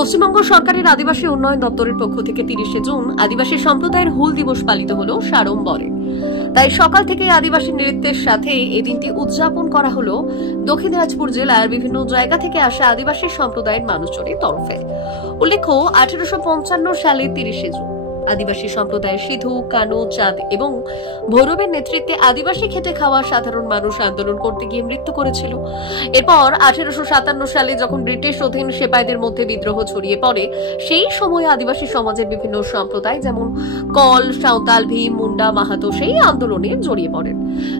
পশ্চিমবঙ্গ সরকারের আদিবাসী উন্নয়ন দপ্তরের পক্ষ থেকে 30 জুন আদিবাসী সম্প্রদায়ের হুল দিবস পালিত হলো সাড়ম্বরে। তাই সকাল থেকে আদিবাসী নৃত্যের সাথে এই দিনটি উদযাপন করা হলো দক্ষিণ দিনাজপুর জেলার বিভিন্ন জায়গা থেকে আসা আদিবাসী সম্প্রদায়ের মানুষজনের তরফে। উল্লেখ্য 1855 সালের 30 জুন আদিবাসী সম্প্রদায়ের সিধু, কানু, চাঁদ এবং ভৈরবের নেতৃত্বে আদিবাসী খেটে খাওয়া সাধারণ মানুষ আন্দোলন করতে গিয়ে মৃত্যু করেছিল। এরপর 1857 সালে যখন ব্রিটিশ অধীন সেপাইদের মধ্যে বিদ্রোহ ছড়িয়ে পড়ে, সেই সময়ে আদিবাসী সমাজের বিভিন্ন সম্প্রদায় যেমন কল, সাঁওতাল, ভীম, মুন্ডা, মাহাতো সেই আন্দোলনে জড়িয়ে পড়েন।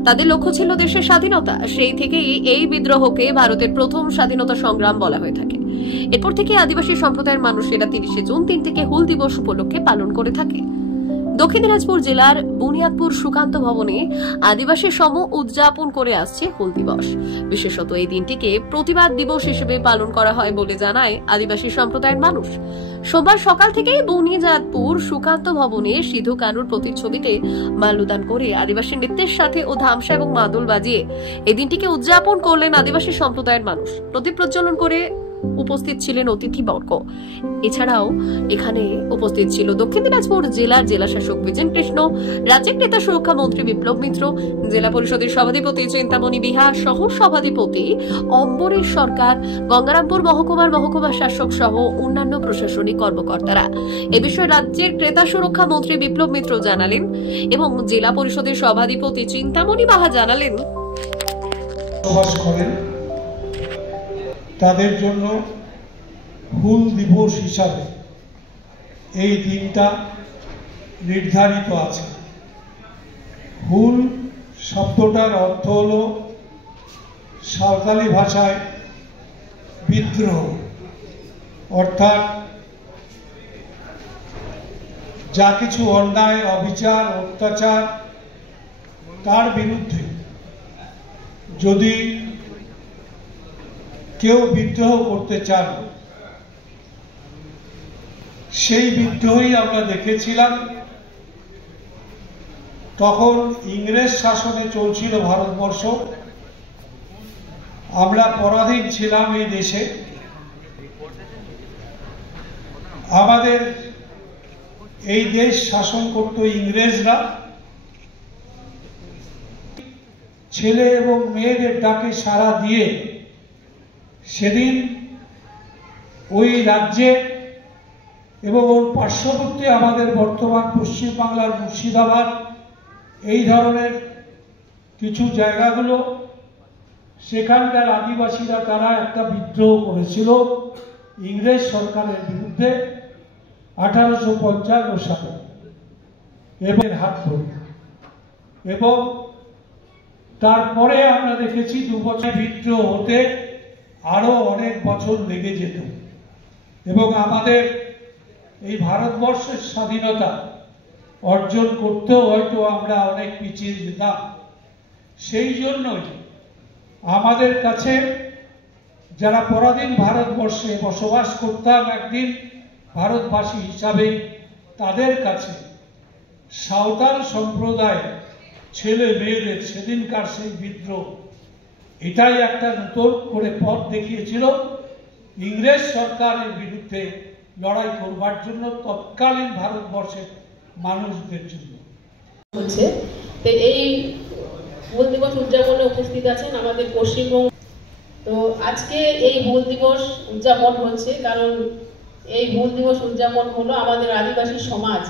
তাদের লক্ষ্য ছিল দেশের স্বাধীনতা। সেই থেকেই এই বিদ্রোহকে ভারতের প্রথম স্বাধীনতা সংগ্রাম বলা হয়ে থাকে। এরপর থেকে আদিবাসী সম্প্রদায়ের মানুষেরা 30 জুন দিনটিকে হুল দিবস উপলক্ষে পালন করে থাকে। দক্ষিণ দিনাজপুর জেলার বুনিয়াদপুর সুকান্ত ভবনে আদিবাসী সম উদযাপন করে আসছে হুল দিবস। বিশেষত এই দিনটিকে প্রতিবাদ দিবস হিসেবে পালন করা হয় বলে জানায় আদিবাসী সম্প্রদায়ের মানুষ। সোমবার সকাল থেকেই বুনিয়াদপুর সুকান্ত ভবনে সিধু, কানুর প্রতিচ্ছবিতে মাল্যদান করে আদিবাসী নৃত্যের সাথে ও ধামসা এবং মাদল বাজিয়ে এই দিনটিকে উদযাপন করলেন আদিবাসী সম্প্রদায়ের মানুষ। প্রদীপ প্রজ্বলন করে উপস্থিত ছিলেন অতিথিবর্গ। এছাড়াও এখানে উপস্থিত ছিল দক্ষিণ দিনাজপুর জেলার জেলাশাসক বিজেন কৃষ্ণ, রাজ্যের নেতা সুরক্ষা মন্ত্রী বিপ্লব মিত্র, জেলা পরিষদের সভাধিপতি চিন্তামণি বিহার, সহ সভাধিপতি অম্বরেশ সরকার, গঙ্গারামপুর মহকুমার মহকুমা শাসক সহ অন্যান্য প্রশাসনিক কর্মকর্তারা। এ বিষয়ে রাজ্যের ক্রেতা সুরক্ষা মন্ত্রী বিপ্লব মিত্র জানালেন এবং জেলা পরিষদের সভাধিপতি চিন্তামণি বাহা জানালেন, তাদের জন্য হুল দিবস হিসাবে এই দিনটা নির্ধারিত আছে। হুল শব্দটার অর্থ হল সাঁওতালি ভাষায় বিদ্রোহ, অর্থাৎ যা কিছু অন্যায়, অবিচার, অত্যাচার তার বিরুদ্ধে যদি কেউ বিদ্রোহ করতে চান, সেই বিদ্রোহই আমরা দেখেছিলাম। তখন ইংরেজ শাসনে চলছিল ভারতবর্ষ, আমরা পরাধীন ছিলাম এই দেশে। আমাদের এই দেশ শাসন করত ইংরেজরা। ছেলে এবং মেয়েদের ডাকে সাড়া দিয়ে সেদিন ওই রাজ্যে এবং ওর পার্শ্ববর্তী আমাদের বর্তমান পশ্চিমবাংলার মুর্শিদাবাদ, এই ধরনের কিছু জায়গাগুলো, সেখানকার আদিবাসীরা তারা একটা বিদ্রোহ করেছিল ইংরেজ সরকারের বিরুদ্ধে 1855 সালে এবং হাত ধরে। এবং তারপরে আমরা দেখেছি 2 বছর বিদ্রোহ হতে আরো অনেক বছর লেগে যেত এবং আমাদের এই ভারতবর্ষের স্বাধীনতা অর্জন করতেও হয়তো আমরা অনেক পিছিয়ে যেতাম। সেই জন্যই আমাদের কাছে যারা পরাধীন ভারতবর্ষে বসবাস করতাম একদিন ভারতবাসী হিসাবে, তাদের কাছে সাঁওতাল সম্প্রদায় ছেলে মেয়েদের সেদিনকার সেই বিদ্রোহ, এটাই একটা নতুন করে পথ দেখিয়েছিল ইংরেজ সরকারের বিরুদ্ধে লড়াই করবার জন্য তৎকালীন ভারতবর্ষের মানুষদের জন্য। এই হুল দিবস উদযাপনে উপস্থিত আছেন আমাদের পশ্চিমবঙ্গ। তো আজকে এই হুল দিবস উদযাপন হচ্ছে কারণ এই হুল দিবস উদযাপন হলো আমাদের আদিবাসী সমাজ।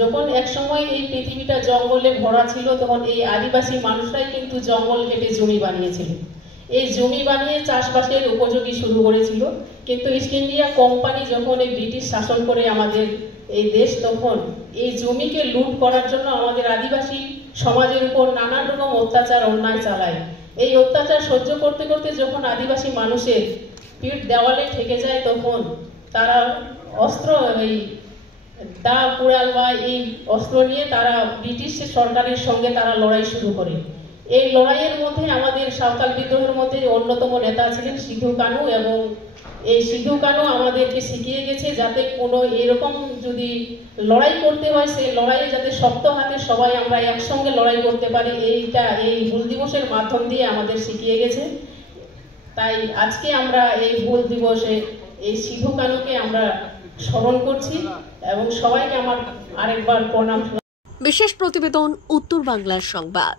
যখন একসময় এই পৃথিবীটা জঙ্গলে ভরা ছিল, তখন এই আদিবাসী মানুষরাই কিন্তু জঙ্গল কেটে জমি বানিয়েছিল। এই জমি বানিয়ে চাষবাসের উপযোগী শুরু করেছিল। কিন্তু ইস্ট ইন্ডিয়া কোম্পানি যখন এই ব্রিটিশ শাসন করে আমাদের এই দেশ, তখন এই জমিকে লুট করার জন্য আমাদের আদিবাসী সমাজের উপর নানান রকম অত্যাচার, অন্যায় চালায়। এই অত্যাচার সহ্য করতে করতে যখন আদিবাসী মানুষের পিঠ দেওয়ালে ঠেকে যায়, তখন তারা অস্ত্র, এই দা, কুড়াল বা এই অস্ত্র নিয়ে তারা ব্রিটিশ সরকারের সঙ্গে তারা লড়াই শুরু করে। এই লড়াইয়ের মধ্যে আমাদের সাঁওতাল বিদ্রোহের মধ্যে অন্যতম নেতা ছিলেন সিধু কানু, এবং এই সিধু কানু আমাদেরকে শিখিয়ে গেছে যাতে কোনো এরকম যদি লড়াই করতে হয়, সেই লড়াইয়ে যাতে শক্ত হাতে সবাই আমরা একসঙ্গে লড়াই করতে পারি, এইটা এই হুল দিবসের মাধ্যম দিয়ে আমাদের শিখিয়ে গেছে। তাই আজকে আমরা এই হুল দিবসে এই সিধু কানুকে আমরা স্মরণ করছি এবং সবাইকে আমার আরেকবার প্রণাম। বিশেষ প্রতিবেদন, উত্তর বাংলার সংবাদ।